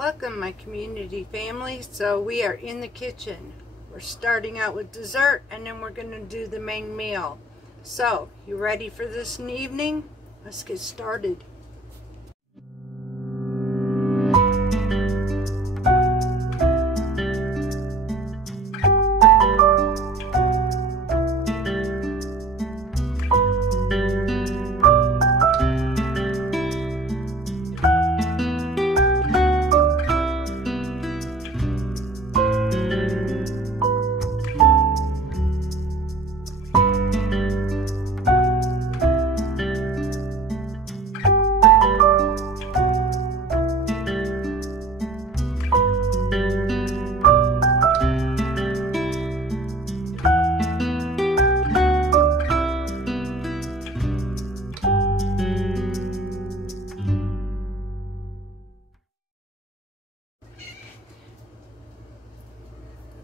Welcome my community family. So we are in the kitchen. We're starting out with dessert and then we're going to do the main meal. So you ready for this evening? Let's get started.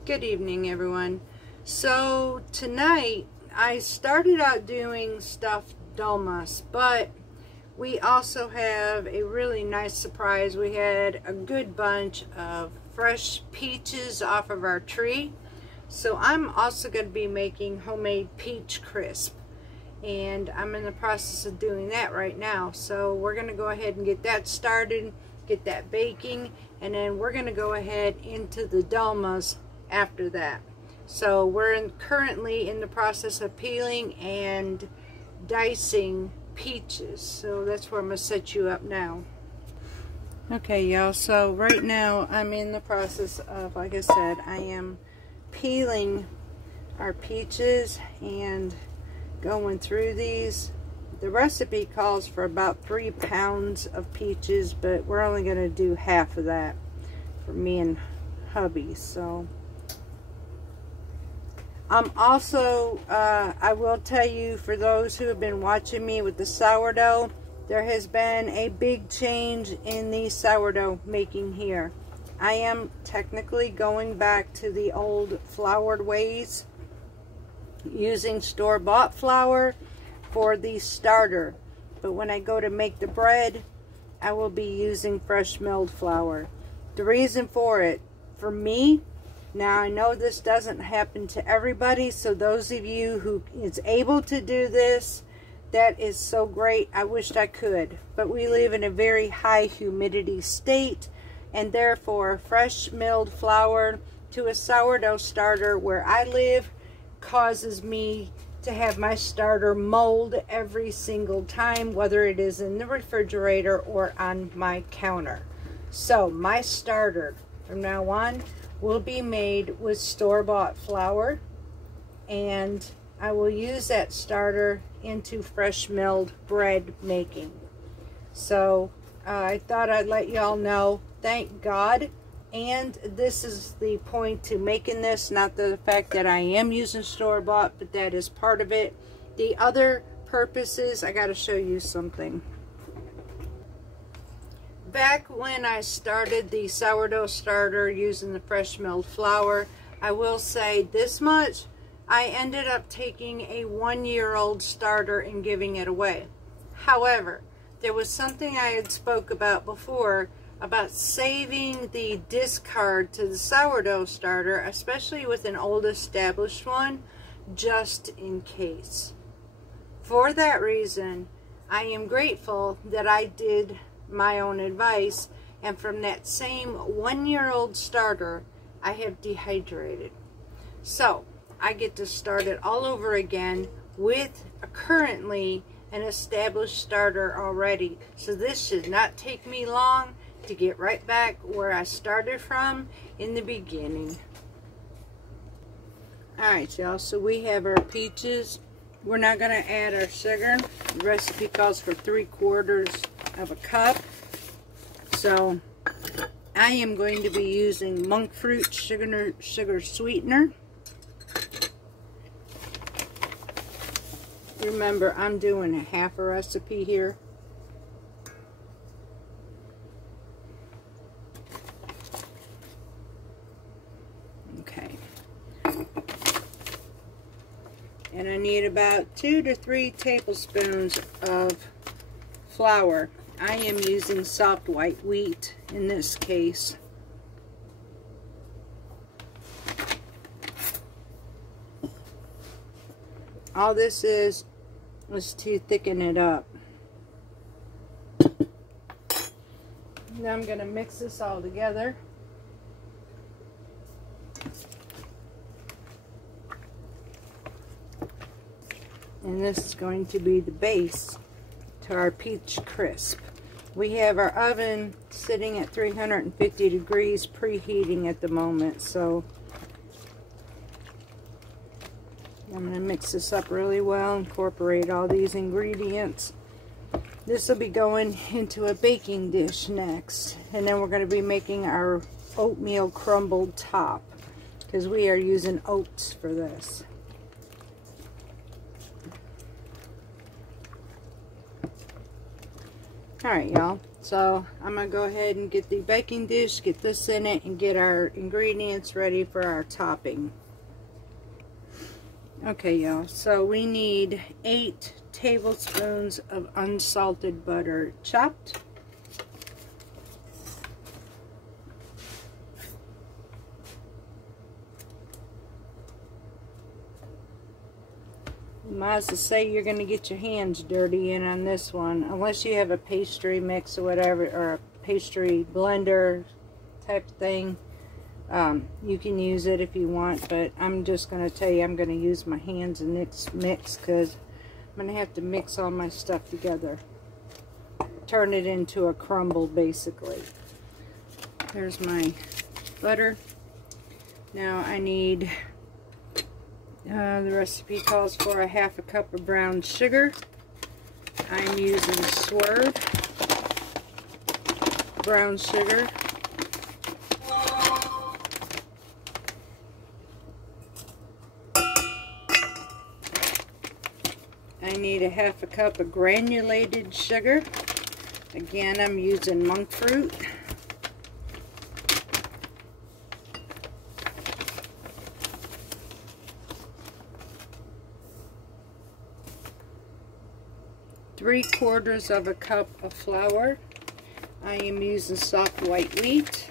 Good evening everyone. So tonight I started out doing stuffed dolmas, but we also have a really nice surprise. We had a good bunch of fresh peaches off of our tree. So I'm also going to be making homemade peach crisp, and I'm in the process of doing that right now. So we're going to go ahead and get that started, get that baking, and then we're going to go ahead into the dolmas after that. So we're currently in the process of peeling and dicing peaches. So that's where I'm going to set you up now. Okay y'all, so right now I'm in the process of, like I said, I am peeling our peaches and going through these. The recipe calls for about 3 pounds of peaches, but we're only going to do half of that for me and hubby. So also, I will tell you, for those who have been watching me with the sourdough, there has been a big change in the sourdough making here. I am technically going back to the old floured ways, using store-bought flour for the starter. But when I go to make the bread, I will be using fresh milled flour. The reason for it, for me, now I know this doesn't happen to everybody, so those of you who is able to do this, that is so great. I wished I could, but we live in a very high humidity state, and therefore fresh milled flour to a sourdough starter where I live causes me to have my starter mold every single time, whether it is in the refrigerator or on my counter. So my starter from now on will be made with store-bought flour, and I will use that starter into fresh milled bread making. So I thought I'd let y'all know, thank God. And this is the point to making this, not the fact that I am using store-bought, but that is part of it. The other purposes, I got to show you something. Back when I started the sourdough starter using the fresh milled flour, I will say this much: I ended up taking a 1-year-old starter and giving it away. However, there was something I had spoke about before about saving the discard to the sourdough starter, especially with an old established one, just in case. For that reason, I am grateful that I did my own advice, and from that same 1-year-old starter I have dehydrated. So I get to start it all over again with currently an established starter already. So this should not take me long to get right back where I started from in the beginning. Alright y'all, so we have our peaches. We're not going to add our sugar. The recipe calls for 3/4 of a cup. So I am going to be using monk fruit sugar sweetener. Remember, I'm doing a half a recipe here. Okay. And I need about 2 to 3 tablespoons of flour. I am using soft white wheat in this case. All this is to thicken it up. Now I'm going to mix this all together. And this is going to be the base to our peach crisp. We have our oven sitting at 350 degrees preheating at the moment, so I'm going to mix this up really well, incorporate all these ingredients. This will be going into a baking dish next, and then we're going to be making our oatmeal crumbled top because we are using oats for this. Alright, y'all, so I'm going to go ahead and get the baking dish, get this in it, and get our ingredients ready for our topping. Okay, y'all, so we need 8 tablespoons of unsalted butter chopped. You might as well say you're going to get your hands dirty in on this one, unless you have a pastry mix or whatever, or a pastry blender type thing. You can use it if you want, but I'm just going to tell you I'm going to use my hands in this mix because I'm going to have to mix all my stuff together. Turn it into a crumble, basically. There's my butter. Now I need, the recipe calls for a half a cup of brown sugar. I'm using Swerve brown sugar. I need a half a cup of granulated sugar. Again, I'm using monk fruit. Three-quarters of a cup of flour. I am using soft white wheat.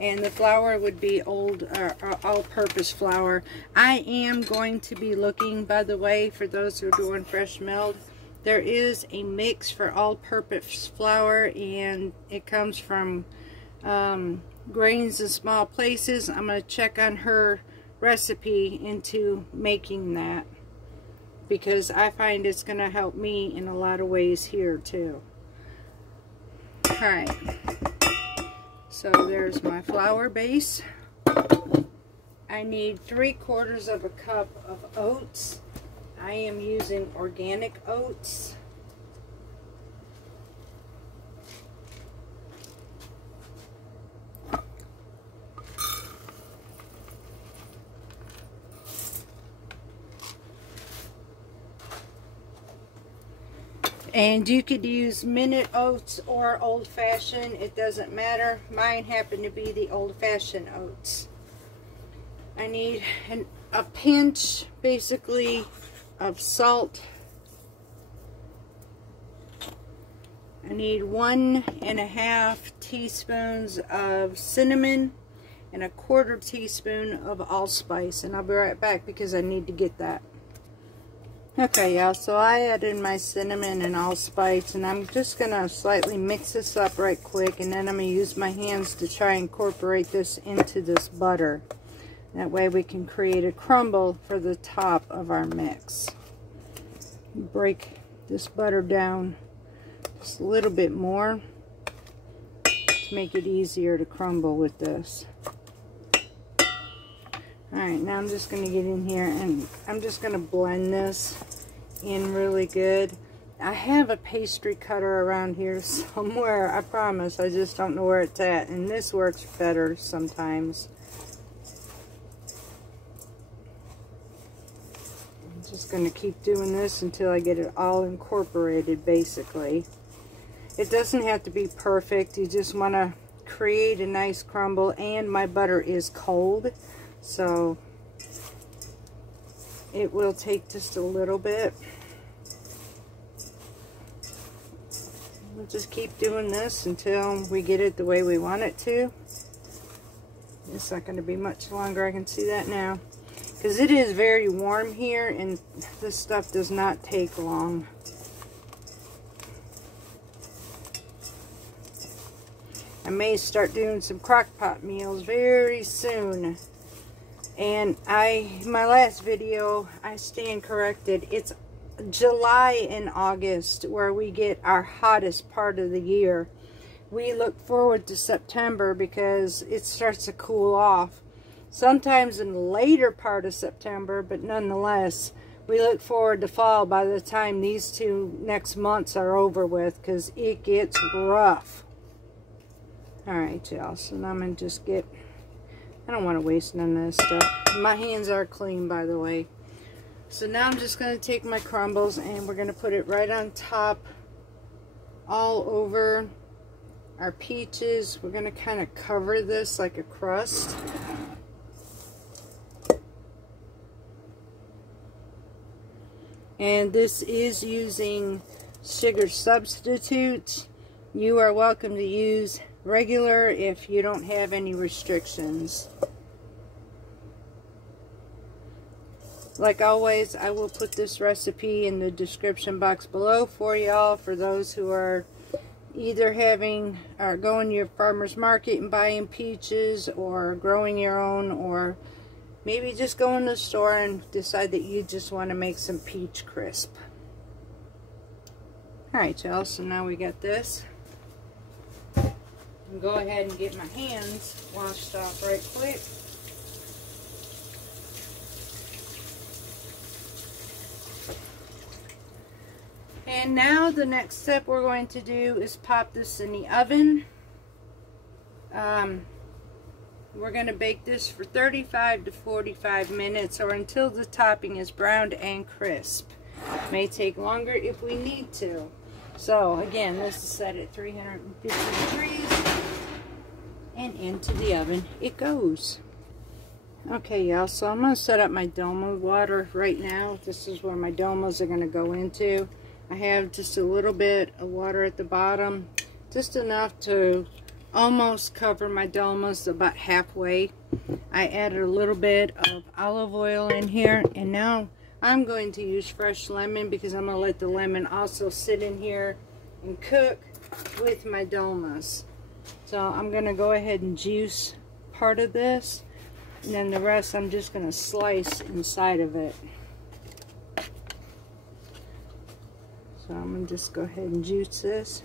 And the flour would be all-purpose flour. I am going to be looking, by the way, for those who are doing fresh milled, there is a mix for all-purpose flour, and it comes from Grains in Small Places. I'm going to check on her recipe into making that, because I find it's going to help me in a lot of ways here too. Alright. So there's my flour base. I need 3/4 of a cup of oats. I am using organic oats. And you could use minute oats or old-fashioned, it doesn't matter. Mine happen to be the old-fashioned oats. I need a pinch, basically, of salt. I need 1.5 teaspoons of cinnamon and 1/4 teaspoon of allspice. And I'll be right back because I need to get that. Okay, y'all, so I added my cinnamon and allspice, and I'm just going to slightly mix this up right quick, and then I'm going to use my hands to try and incorporate this into this butter. That way we can create a crumble for the top of our mix. Break this butter down just a little bit more to make it easier to crumble with this. Alright, now I'm just going to get in here and I'm just going to blend this in really good. I have a pastry cutter around here somewhere, I promise. I just don't know where it's at. And this works better sometimes. I'm just going to keep doing this until I get it all incorporated, basically. It doesn't have to be perfect. You just want to create a nice crumble. And my butter is cold, so it will take just a little bit. we'll just keep doing this until we get it the way we want it to. It's not going to be much longer, I can see that now. Because it is very warm here, and this stuff does not take long. I may start doing some crock pot meals very soon. And my last video, I stand corrected. It's July and August where we get our hottest part of the year. We look forward to September because it starts to cool off. Sometimes in the later part of September, but nonetheless, we look forward to fall by the time these 2 next months are over with, because it gets rough. Alright, y'all, so now I'm going to just get, I don't want to waste none of this stuff. My hands are clean, by the way. So now I'm just going to take my crumbles and we're going to put it right on top, all over our peaches. We're going to kind of cover this like a crust. And this is using sugar substitutes. You are welcome to use regular if you don't have any restrictions. Like always, I will put this recipe in the description box below for y'all, for those who are either having or going to your farmer's market and buying peaches, or growing your own, or maybe just go in the store and decide that you just want to make some peach crisp. Alright, y'all, so now we got this. I'll go ahead and get my hands washed off right quick. And now the next step we're going to do is pop this in the oven. We're going to bake this for 35 to 45 minutes, or until the topping is browned and crisp. May take longer if we need to. So again, this is set at 350 degrees, and into the oven it goes. Okay, y'all, so I'm going to set up my dolma water right now. This is where my dolmas are going to go into. I have just a little bit of water at the bottom, just enough to almost cover my dolmas about halfway. I added a little bit of olive oil in here, and now I'm going to use fresh lemon because I'm going to let the lemon also sit in here and cook with my dolmas. So I'm going to go ahead and juice part of this, and then the rest I'm just going to slice inside of it. So I'm going to just go ahead and juice this.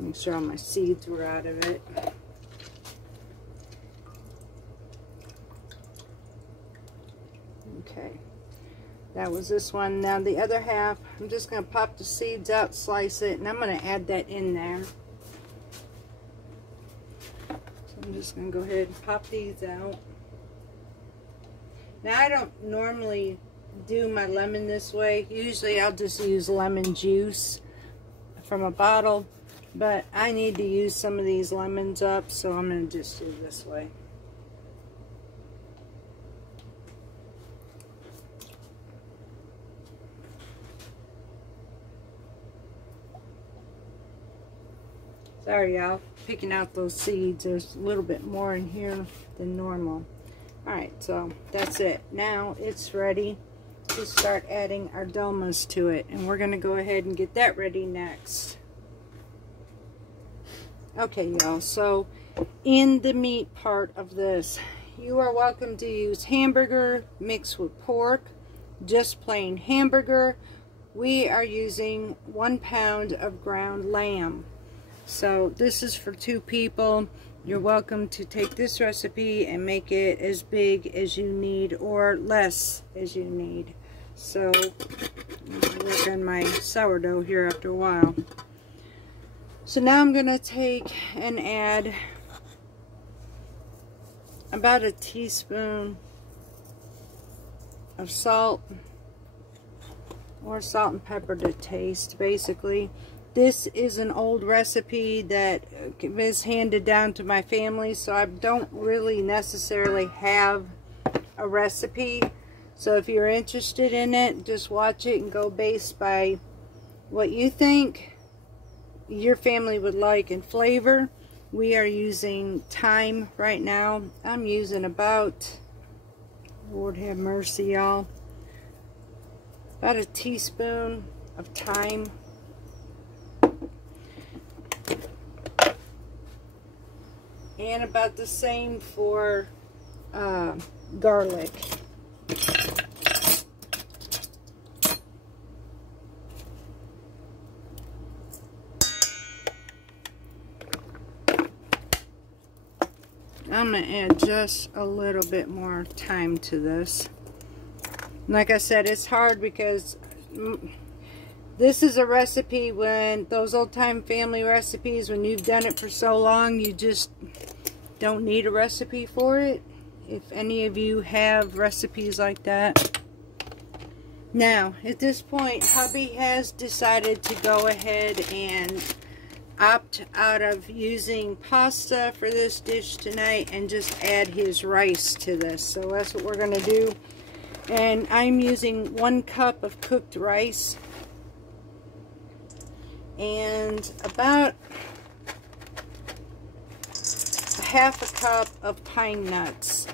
Make sure all my seeds were out of it. Okay, that was this one. Now the other half, I'm just going to pop the seeds out, slice it, and I'm going to add that in there. So I'm just going to go ahead and pop these out. Now I don't normally do my lemon this way. Usually I'll just use lemon juice from a bottle. But I need to use some of these lemons up, so I'm going to just do it this way. Sorry, y'all, picking out those seeds. There's a little bit more in here than normal. Alright, so that's it. Now it's ready to start adding our dolmas to it. And we're going to go ahead and get that ready next. Okay, y'all, so in the meat part of this, you are welcome to use hamburger mixed with pork, just plain hamburger. We are using 1 pound of ground lamb. So this is for 2 people. You're welcome to take this recipe and make it as big as you need or less as you need. So I'm going to work on my sourdough here after a while. So now I'm going to take and add about a teaspoon of salt, or salt and pepper to taste, basically. This is an old recipe that is handed down to my family, so I don't really necessarily have a recipe. So if you're interested in it, just watch it and go based by what you think your family would like in flavor. We are using thyme right now. I'm using about, Lord have mercy, y'all, about a teaspoon of thyme. And about the same for garlic. I'm going to add just a little bit more thyme to this. Like I said, it's hard because this is a recipe when those old time family recipes, when you've done it for so long, you just don't need a recipe for it. If any of you have recipes like that. Now, at this point, hubby has decided to go ahead and opt out of using pasta for this dish tonight and just add his rice to this. So that's what we're going to do. And I'm using 1 cup of cooked rice and about half a cup of pine nuts.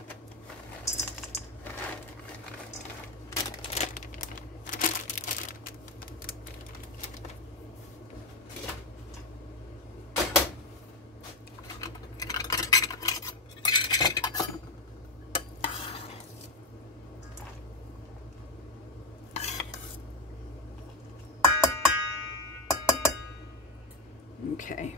Okay.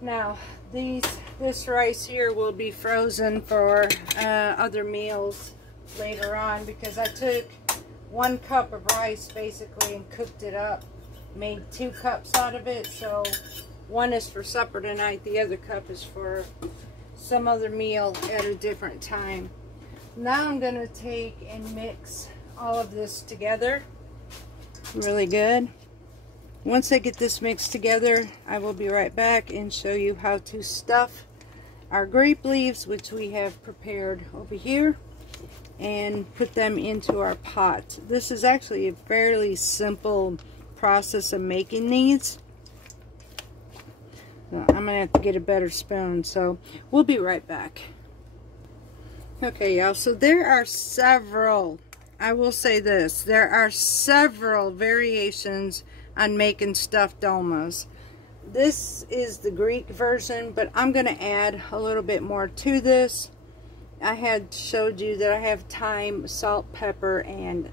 Now, this rice here will be frozen for other meals later on, because I took 1 cup of rice basically and cooked it up, made 2 cups out of it. So 1 is for supper tonight, the other cup is for some other meal at a different time. Now I'm going to take and mix all of this together really good. Once I get this mixed together, I will be right back and show you how to stuff our grape leaves, which we have prepared over here, and put them into our pot. This is actually a fairly simple process of making these. I'm going to have to get a better spoon, so we'll be right back. Okay, y'all, so there are several, I will say this, there are several variations on making stuffed dolmas. This is the Greek version, but I'm going to add a little bit more to this. I had showed you that I have thyme, salt, pepper, and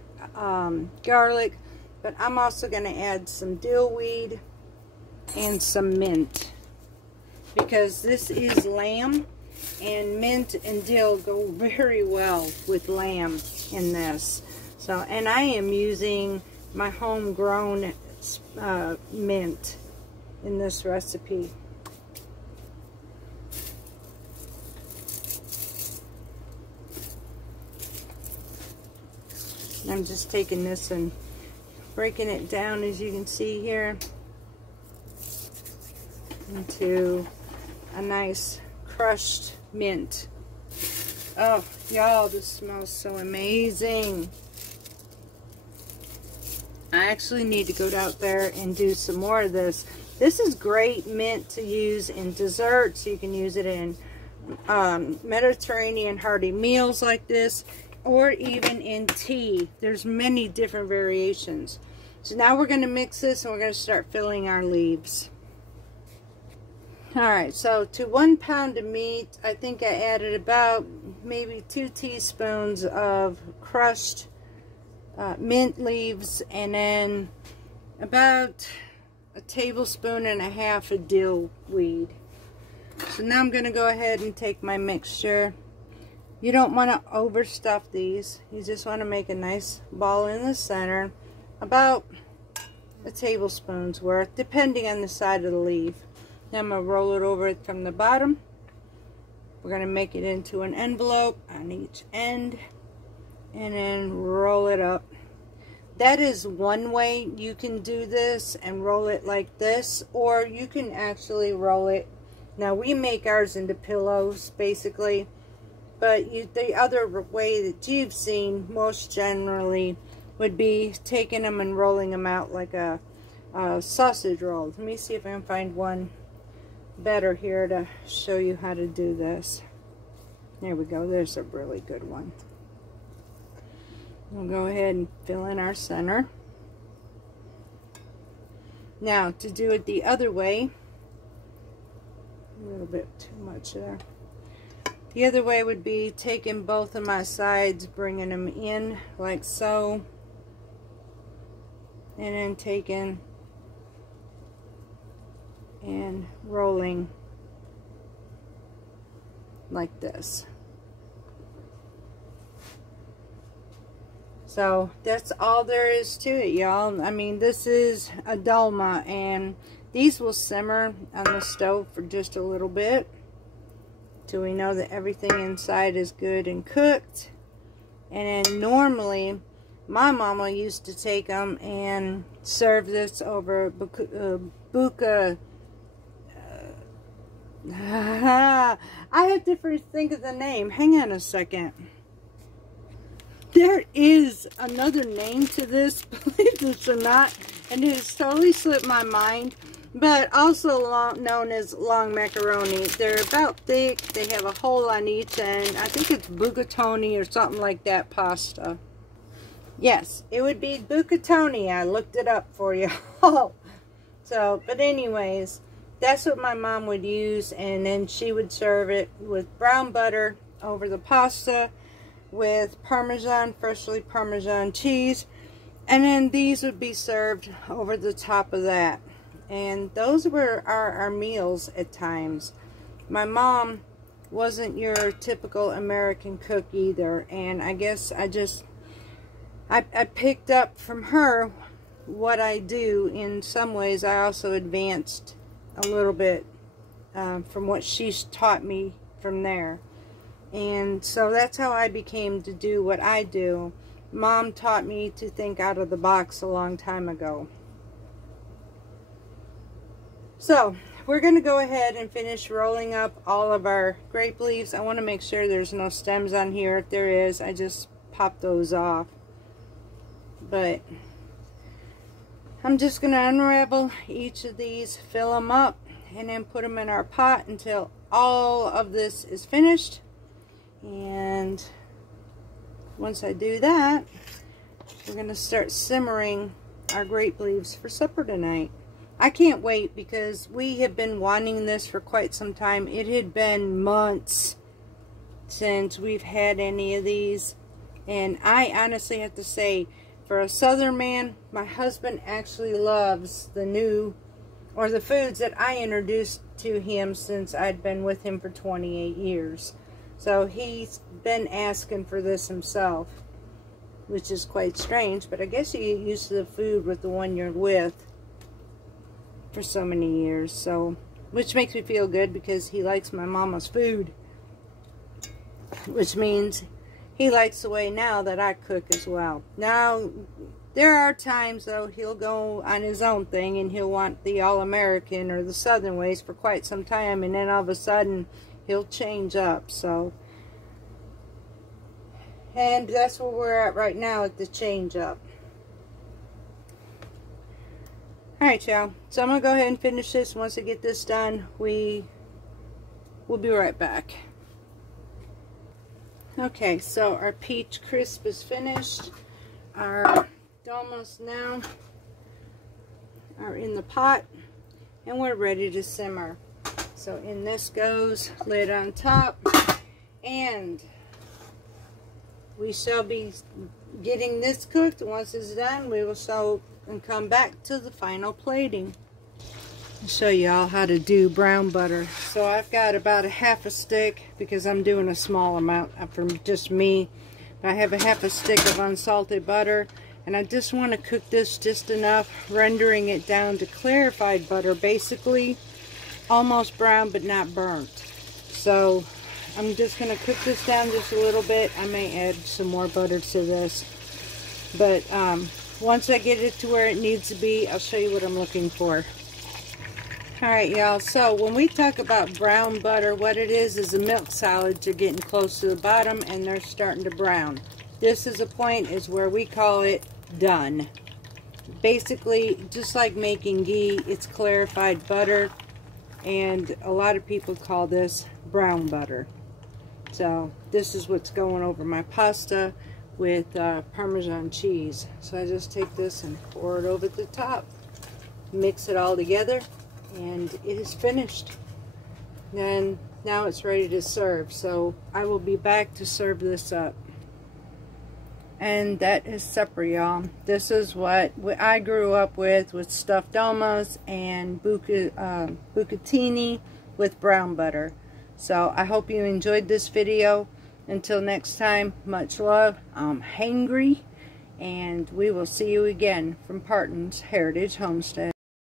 garlic, but I'm also going to add some dill weed and some mint, because this is lamb, and mint and dill go very well with lamb in this. So, and I am using my homegrown mint in this recipe. I'm just taking this and breaking it down, as you can see here, into a nice crushed mint. Oh, y'all, this smells so amazing. I actually need to go out there and do some more of this. This is great mint to use in desserts. You can use it in Mediterranean hearty meals like this, or even in tea. There's many different variations. So now we're going to mix this and we're going to start filling our leaves. Alright, so to 1 pound of meat, I think I added about maybe 2 teaspoons of crushed mint leaves, and then about a tablespoon and a half of dill weed. So now I'm going to go ahead and take my mixture. You don't want to overstuff these. You just want to make a nice ball in the center, about a tablespoon's worth, depending on the side of the leaf. Now I'm going to roll it over from the bottom. We're going to make it into an envelope on each end, and then roll it up. That is one way you can do this and roll it like this, or you can actually roll it. Now we make ours into pillows basically, but the other way that you've seen most generally would be taking them and rolling them out like a sausage roll. Let me see if I can find one better here to show you how to do this. There we go. There's a really good one. We'll go ahead and fill in our center. Now to do it the other way, a little bit too much there. The other way would be taking both of my sides, bringing them in like so, and then taking and rolling like this. So that's all there is to it, y'all. I mean, this is a dolma, and these will simmer on the stove for just a little bit till we know that everything inside is good and cooked. And then normally my mama used to take them and serve this over buka. I have to think of the name. Hang on a second. There is another name to this, believe this or not, and it has totally slipped my mind, but also known as long macaroni. They're about thick. They have a hole on each end. I think it's bucatoni or something like that pasta. Yes, it would be bucatoni. I looked it up for you. So, but anyways, that's what my mom would use, and then she would serve it with brown butter over the pasta, with parmesan, freshly parmesan cheese, and then these would be served over the top of that. And those were our meals at times. My mom wasn't your typical American cook either, and I guess I picked up from her what I do. In some ways I also advanced a little bit from what she's taught me from there. And so that's how I became to do what I do. Mom taught me to think out of the box a long time ago. So we're going to go ahead and finish rolling up all of our grape leaves. I want to make sure there's no stems on here. If there is, I just pop those off. But I'm just going to unravel each of these, fill them up, and then put them in our pot until all of this is finished. And once I do that, we're going to start simmering our grape leaves for supper tonight. I can't wait because we have been wanting this for quite some time. It had been months since we've had any of these. And I honestly have to say, for a southern man, my husband actually loves the foods that I introduced to him since I'd been with him for 28 years. So he's been asking for this himself, which is quite strange, but I guess you get used to the food with the one you're with for so many years. So, which makes me feel good because he likes my mama's food, which means he likes the way now that I cook as well. Now, there are times though he'll go on his own thing and he'll want the all-American or the southern ways for quite some time, and then all of a sudden he'll change up. So, and that's where we're at right now, at the change up. Alright, y'all, so I'm gonna go ahead and finish this. Once I get this done, we'll be right back. Okay, so our peach crisp is finished. Our dolmas now are in the pot, and we're ready to simmer. So in this goes, lid on top, and we shall be getting this cooked. Once it's done, we will sew and come back to the final plating. I'll show y'all how to do brown butter. So I've got about a half a stick, because I'm doing a small amount for just me. I have a half a stick of unsalted butter, and I just want to cook this just enough, rendering it down to clarified butter, basically almost brown but not burnt. So I'm just going to cook this down just a little bit. I may add some more butter to this, but once I get it to where it needs to be, I'll show you what I'm looking for. Alright, y'all, so when we talk about brown butter, what it is the milk solids are getting close to the bottom and they're starting to brown. This is a point is where we call it done. Basically, just like making ghee, it's clarified butter, and a lot of people call this brown butter. So this is what's going over my pasta with Parmesan cheese. So I just take this and pour it over the top, mix it all together, and it is finished. Then now it's ready to serve. So I will be back to serve this up. And that is supper, y'all. This is what I grew up with stuffed dolmas and bucatini with brown butter. So I hope you enjoyed this video. Until next time, much love. I'm hangry, and we will see you again from Parton's Heritage Homestead.